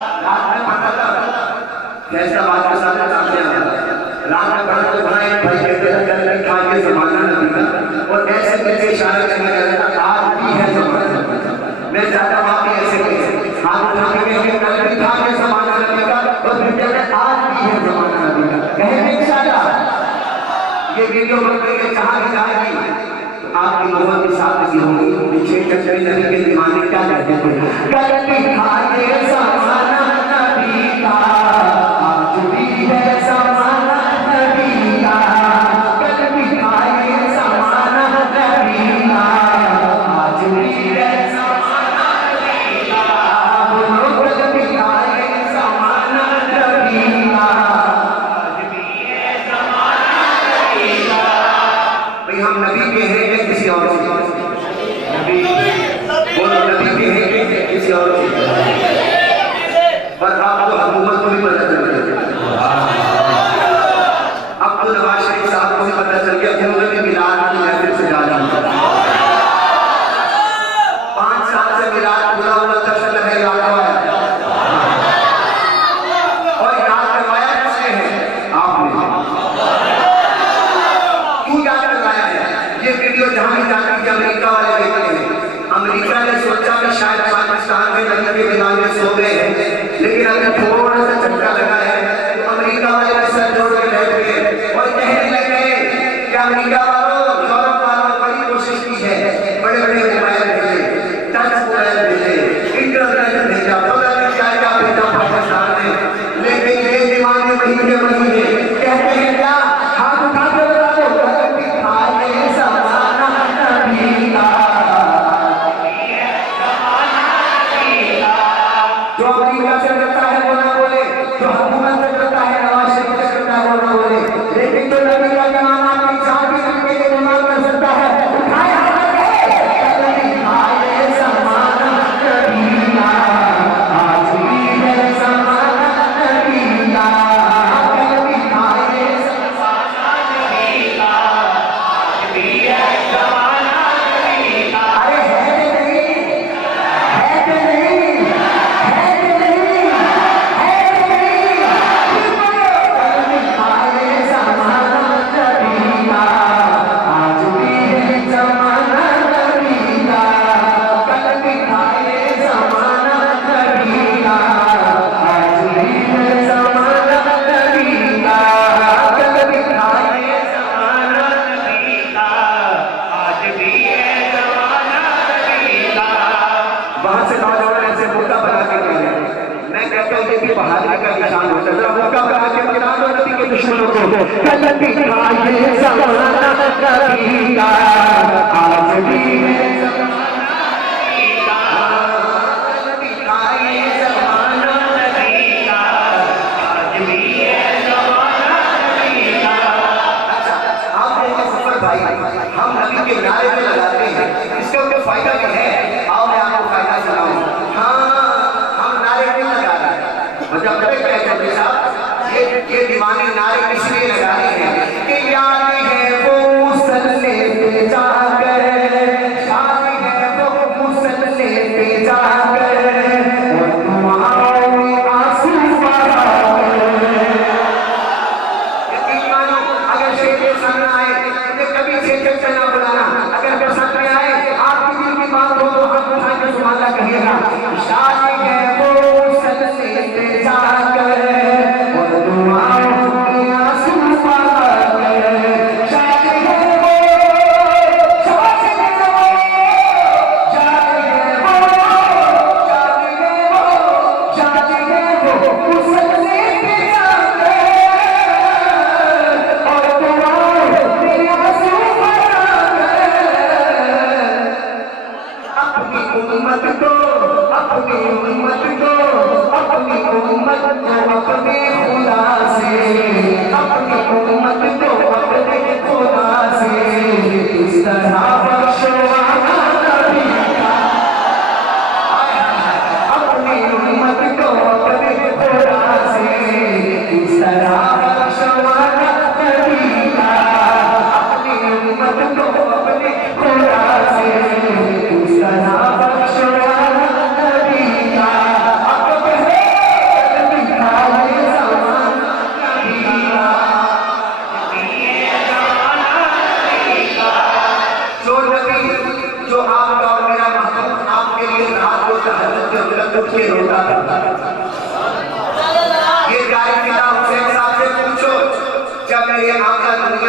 कैसा बात के साथ सामने आ रात में पढ़ा तो भाई भाई कहते हैं कल खा के जमाना नबी का और ऐसे करके इशारा करने लगा आज भी है जमाना। मैं चाहता हूं आप ऐसे हाथ उठा के कल भी था के जमाना नबी का और फिर कहते हैं आज भी है जमाना नबी का। कहेंगे इंशाअल्लाह ये वीडियो बनकर के जहां भी जाएगी आपकी मोहब्बत की सादगी होगी। पीछे चचरी नबी के दीवाने क्या कहते हैं कल भी था के जमाना नबी का आज भी है जमाना नबी का। कल भी था के जमाना नबी का आज भी है जमाना नबी का। बोलो कल भी था के जमाना नबी का आज भी है जमाना नबी का। भाई हम नबी के हैं किसी और से नबी बोलो नबी के हैं किसी और से पर आपको हुकूमत को भी पता चल गया। अब तो नवाज शरीफ साहब को भी पता चल गया उन्होंने मिलाद की महफिल से जा रहा 5 साल से मिलाद पूरा हुआ तब से है याद आया और याद करवाया किसने है आपने। क्यों याद करवाया है ये वीडियो जहां भी जाती है अमेरिका वाले देखते हैं। अमेरिका ने सोचा कि शायद पाकिस्तान में नबी के दीवाने सो गए हैं लेकिन अगर थोड़ा सा झटका लगा है तो अमेरिका वाले सर जोड़ के बैठ गए और कहने लगे कि अमेरिका वालों यूरोप वालों बड़ी कोशिश की है बड़े बड़े मोबाइल भेजे टच मोबाइल भेजे इंटरनेट भेजा पता नहीं क्या क्या भेजा पाकिस्तान ने लेकिन ये दीवाने महीने महीने कहते हैं क्या हाथ उठा के बता दो जो अमेरिका से करता है वो ना बोले जो हुकूमत से करता है नवाज शरीफ से करता है वो ना बोले लेकिन जो नबी का कलाम आपकी जान भी नबी के दिमाग में सकता है उठाए हाथ कभी आए ज़माना नबी का आज भी है ज़माना नबी का। कभी आए ज़माना नबी का आज भी है ज़माना नबी का। अरे है नहीं बहादुरी का निशान होता है। जरा मौका बना के बता दो नबी के दुश्मनों को कल भी था ये ज़माना नबी का आज भी है ज़माना नबी का। कल भी था ये ज़माना नबी का आज भी है ज़माना नबी का। अच्छा आप देखो सफर भाई हम नबी के नारे में लगाते हैं इसका कोई फायदा नहीं है। आओ मैं आपको फायदा सुनाऊं। हाँ हम नारे क्यों लगा रहे हैं मतलब कहते साहब ये दीवाने नारे इसलिए लगा रहे हैं कि याद है वो मुसल्ले पे जाकर याद है वो मुसल्ले पे जाकर और दुआओं में आंसू बहाकर। यकीन मानो अगर शेर सामने आए तो कभी शेर से ना बुलाना अगर वो सामने आए आपकी दिल की बात हो तो आप उठा के सुभान अल्लाह कहिएगा। याद है वो मुसल्ले पे जाकर और दुआओं में आंसू बहाकर। याद है वो याद है वो याद है वो याद है वो याद है वो मुसल्ले पे जाकर और दुआओं में आंसू बहाकर। अपनी उम्मत को अपनी उम्मत को अपनी उम्मत को अपने खुदा से अपनी उम्मत को अपने खुदा से इस तरह बख्शवाना नबी का। अपनी उम्मत को अपने खुदा से इस तरह बख्शवाना नबी का। अपनी उम्मत को अपने खुदा से इस तरह बख्शवाना नबी का।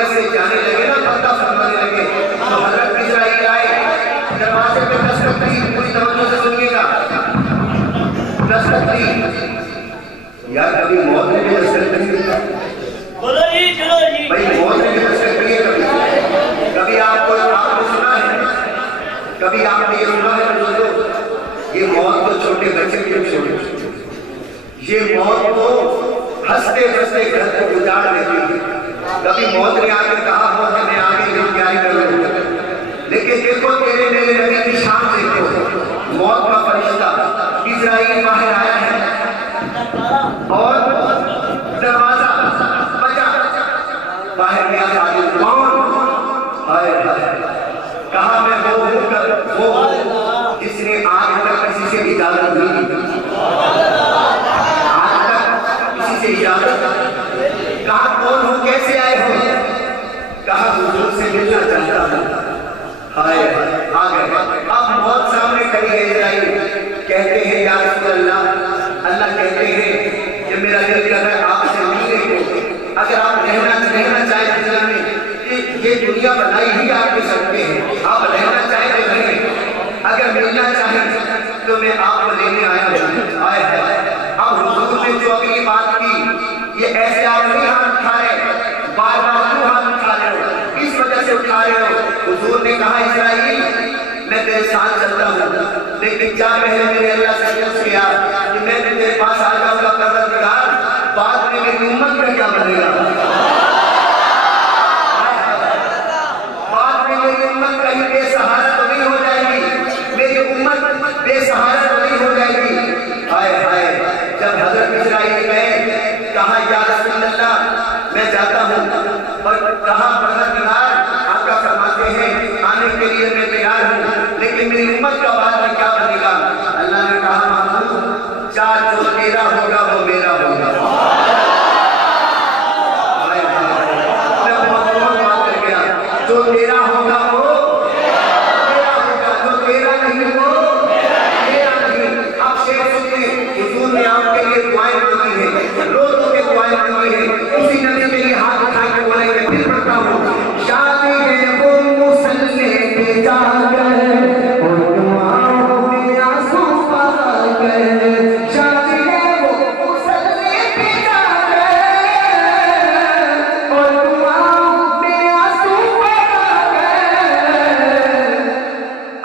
से जाने लगे ना, पर्दा फरमाने लगे, तो हजरत इजराइल आए, दरवाजे पे दस्तक दी, पूरी तवज्जो से सुनिएगा, दस्तक दी। यार कभी मौत ने भी दस्तक दी? बोलो जी, चलो जी भाई, मौत ने भी दस्तक दी है कभी आपने सुना है? कभी आपने ये सुना है दोस्तों? ये मौत तो छोटे बच्चे के छोटे, ये मौत को हंसते हंसते घर को उजाड़ देती है। कभी मौत ने आकर कहा हो कि मैं आगे जो क्या करूं, लेकिन देखो तेरे मेरे नबी की शान देखो, मौत का फरिश्ता इजराइल बाहर आया है और दरवाजा बजा, बाहर गया आगे कौन? हाय कहा मैं वो जिसने आज तक किसी से इजाजत नहीं दी, आज तक किसी से इजाजत। कहा कौन हो, कैसे आए हो? कहा हुजूर से मिलना चाहता हूं। हाय आ गए, अब मौत सामने खड़ी है। इजराइल कहते हैं या रसूल अल्लाह, अल्लाह कहते हैं कि मेरा दिल कर रहा है आपसे मिलने को, अगर आप रहना चाहे दुनिया में, ये दुनिया बनाई ही आपके सकते हैं, आप रहना चाहे तो रहें, अगर मिलना चाहें तो मैं आपको लेने आया हूं। आए अब हुजूर ने जो अगली बात की, ये ऐसे आप नहीं हाथ उठा रहे, बार बार क्यों हाथ उठा रहे हो, इस वजह से उठा रहे हो। हुजूर ने कहा इजराइल मैं तेरे साथ चलता हूं, लेकिन क्या पहले मेरे अल्लाह से पूछ किया कि मैं तेरे पास आ जाऊंगा परवरदिगार, बाद में मेरी उम्मत का क्या बनेगा? बाद में मेरी उम्मत कहीं बेसहारा तो नहीं हो जाएगी, मेरी उम्मत बेसहारा तो नहीं हो जाएगी। हाय हाय, जब हजरत इजराइल गए, कहा या रसूल अल्लाह मैं जाता हूं, और कहा परवरदिगार आपका फरमाते हैं आने के लिए मैं तैयार हूं, लेकिन मेरी उम्मत का बाद में क्या बनेगा? अल्लाह ने कहा महबूब चार जो तेरा होगा वो मेरा होगा। जो तेरा होगा वो मेरा होगा, जो तेरा नहीं वो मेरा नहीं। आप शेर सुनिए, हुजूर ने आपके लिए दुआएं मांगी है, रोज के दुआएं मांगी है, उसी नबी के लिए हाथ उठा के बोलेंगे, फिर पढ़ता हूँ शादी है वो मुसल्ले पे जाकर और दुआओं में आंसू बहाकर, शादी है वो मुसल्ले पे जाकर और दुआओं में आंसू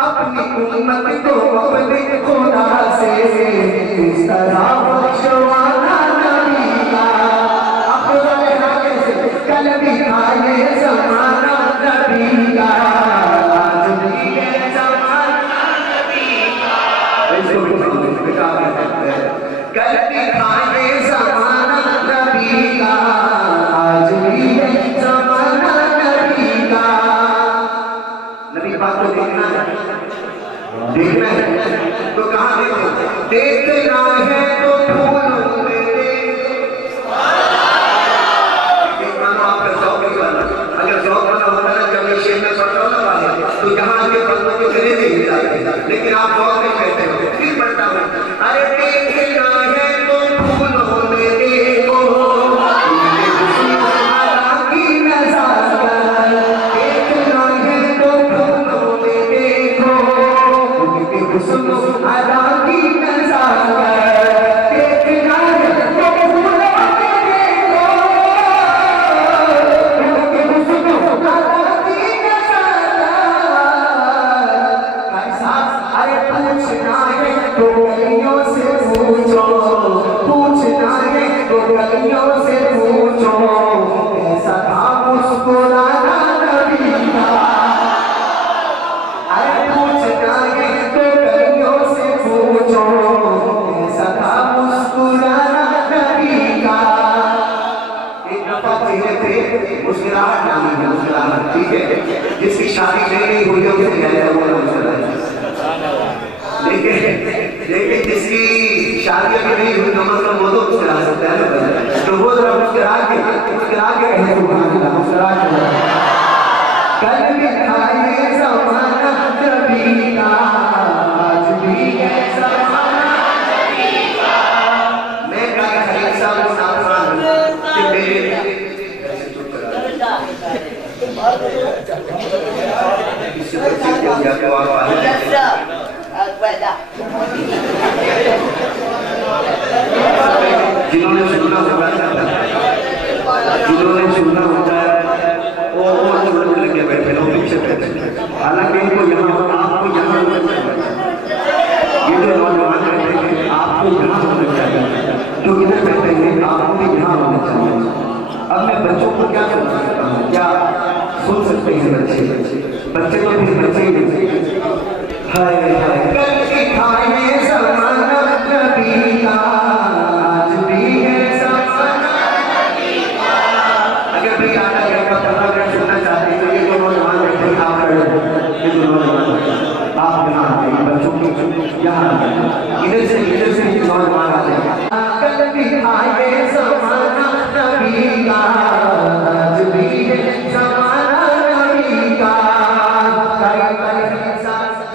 अपनी उम्मत को अपने खुदा से इस तरह बख्शवाना नबी का, अपने हाथ से कल भी खाए ज़माना नबी का, आज भी है ज़माना नबी का, इसको बेकार कहते हैं, कल भी खाए ज़माना नबी का, आज भी है ज़माना नबी का। नबी बात को देखना है, देखना है तो कहाँ देखो, देखना है तो फूलों में देखो। आपका शौक नहीं बना, अगर शौक बना होता ना, जब मैं शेर में पढ़ता हूँ ना बाहर, तो यहाँ के पढ़ने को चले नहीं जाते, लेकिन आप शौक नहीं कहते हो, फिर पढ़ता हूँ। अरे देखना है तो फूलों में देखो, की नज़ारा, देखना है तो फूलों में देखो, सुनो अदा की नज़ारा, देखना है तो फूलों में देखो, सुनो अदा की नज़ारा। अरे पूछना है तो गलियों से पूछो, पूछना है तो गलियों से पूछो, ऐसा था मुस्कुराना नबी का। अरे पूछना है तो गलियों से पूछो, ऐसा था मुस्कुराना नबी का। एक दफा चेहरे पे मुस्कुराहट नामी है, मुस्कुराहट ठीक है, जिसकी शादी नहीं हुई है उससे कहते हैं वो मुस्कुराहट, लेकिन जिसकी शादी अभी नहीं हुई तो मतलब वो तो मुस्कुरा सकता है ना, तो वो जरा मुस्कुरा के कहे मुस्कुरा के कल भी खाए ज़माना नबी का, आज भी है ज़माना नबी का। मैं क्या खलील साहब को साथ कि मेरे जिन्होंने सुनना होता है वो लगे बैठे लोग पीछे बैठे, हालांकि इनको यहाँ आपको यहाँ ये जो नौजवान बैठे हैं आपको यहाँ होना चाहिए, जो इधर बैठे हैं आपको भी यहाँ होना चाहिए। अब मैं बच्चों को क्या सुन सकता हूँ, क्या सुन सकते हैं बच्चे बच्चे तो फिर बच्चे ही बच्चे। हाय हाय इधर से नौजवान आते हैं। कल भी आए ज़माना नबी का, आज भी है ज़माना नबी का।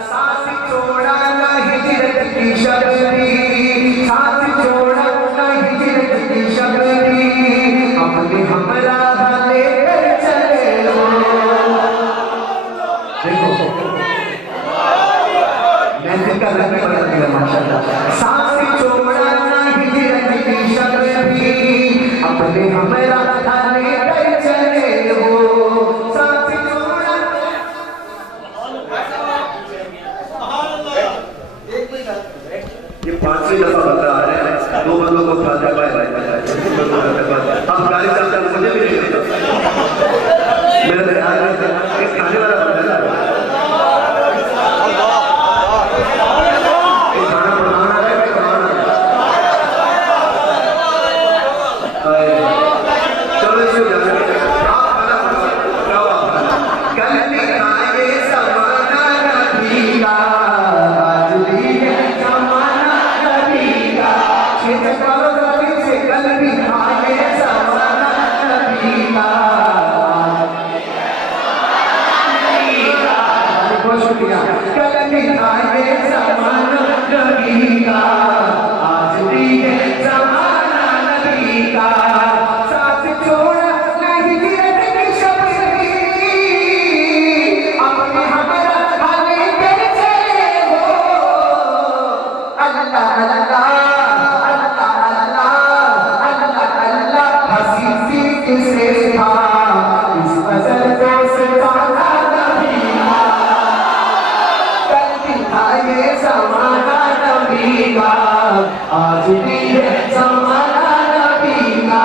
साथ छोड़ा ना हिजरत की शबरी, साथ छोड़ा ना हिजरत की शबरी, अपने हमरा लेकर चले लो। देखो का रंग बदल दिया माशाअल्लाह। सांस छोड़ा ना हिजरत की शबरी, अपने हमरा लेकर चले हो। सांस छोड़ा ये 5वीं दफा बता रहा है, 2 बंदों को खाते बाय बाय अब गाड़ी चलता मुझे भी नहीं पता, मेरा ध्यान इस खाने वाला बंदा आज भी है ज़माना नबी का,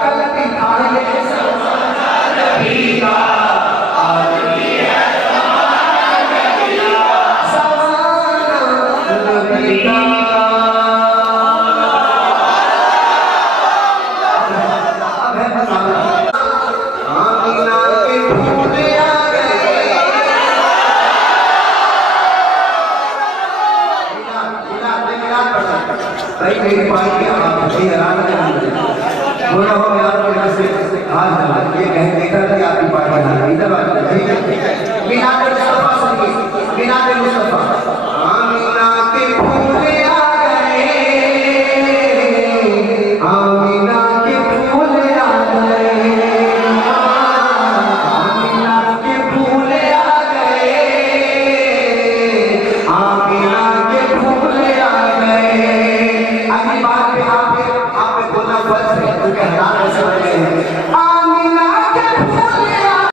कल दिखाए ज़माना नबी का, आज भी है ज़माना नबी का, ज़माना नबी का। आमीना के फूल आ गए, भाई मेरी पाई की आप सही हैरान बोला हो यार मेरे से आज ये कहीं देखा था आपकी पार्टी इधर बिना